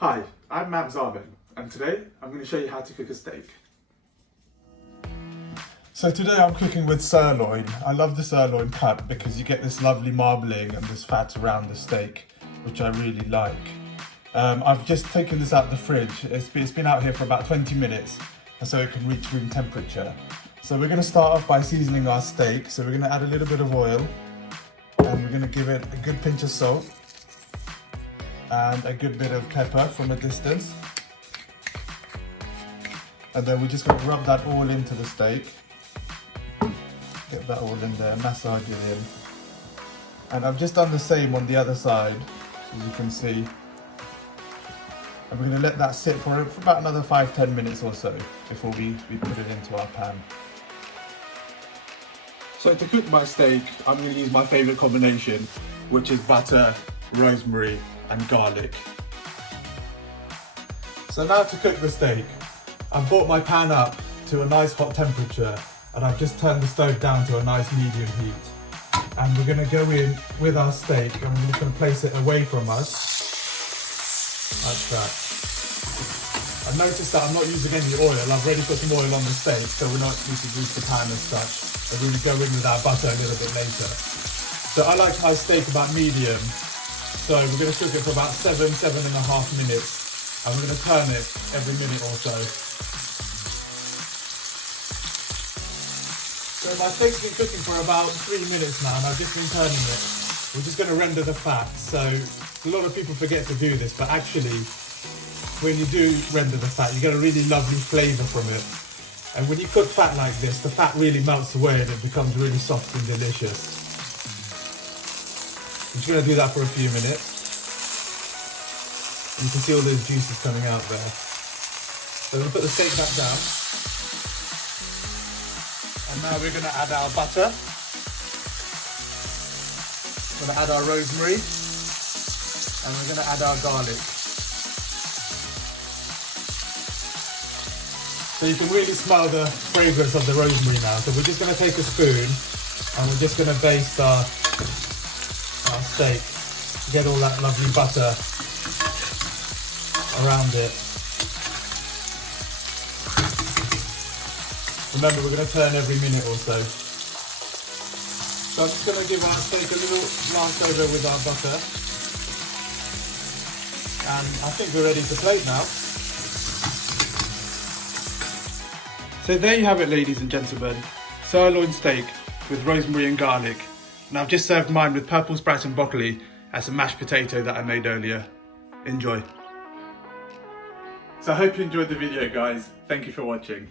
Hi, I'm Mam Zarben, and today I'm going to show you how to cook a steak. So today I'm cooking with sirloin. I love the sirloin cut because you get this lovely marbling and this fat around the steak, which I really like. I've just taken this out of the fridge. It's been out here for about 20 minutes, and so it can reach room temperature. So we're going to start off by seasoning our steak. So we're going to add a little bit of oil, and we're going to give it a good pinch of salt and a good bit of pepper from a distance. And then we're just going to rub that all into the steak. Get that all in there, massage it in. And I've just done the same on the other side, as you can see. And we're going to let that sit for about another 5-10 minutes or so before we put it into our pan. So to cook my steak, I'm going to use my favourite combination, which is butter, rosemary and garlic. So now to cook the steak, I've brought my pan up to a nice hot temperature, and I've just turned the stove down to a nice medium heat. And we're going to go in with our steak, and we're just going to place it away from us, like that. I've noticed that I'm not using any oil. I've already put some oil on the steak, so we're not need to grease the pan as such. We're going to go in with our butter a little bit later. So I like my steak about medium. So we're going to cook it for about 7.5 minutes, and we're going to turn it every minute or so. So my steak's been cooking for about 3 minutes now, and I've just been turning it. We're just going to render the fat. So a lot of people forget to do this, but actually when you do render the fat, you get a really lovely flavour from it. And when you cook fat like this, the fat really melts away and it becomes really soft and delicious. I'm just going to do that for a few minutes. And you can see all those juices coming out there. So we're going to put the steak back down. And now we're going to add our butter. We're going to add our rosemary. And we're going to add our garlic. So you can really smell the fragrance of the rosemary now. So we're just going to take a spoon and we're just going to baste our steak, get all that lovely butter around it. Remember, we're going to turn every minute or so. So I'm just going to give our steak a little glance over with our butter. And I think we're ready to plate now. So there you have it, ladies and gentlemen, sirloin steak with rosemary and garlic. And I've just served mine with purple sprouts and broccoli and some mashed potato that I made earlier. Enjoy. So I hope you enjoyed the video, guys. Thank you for watching.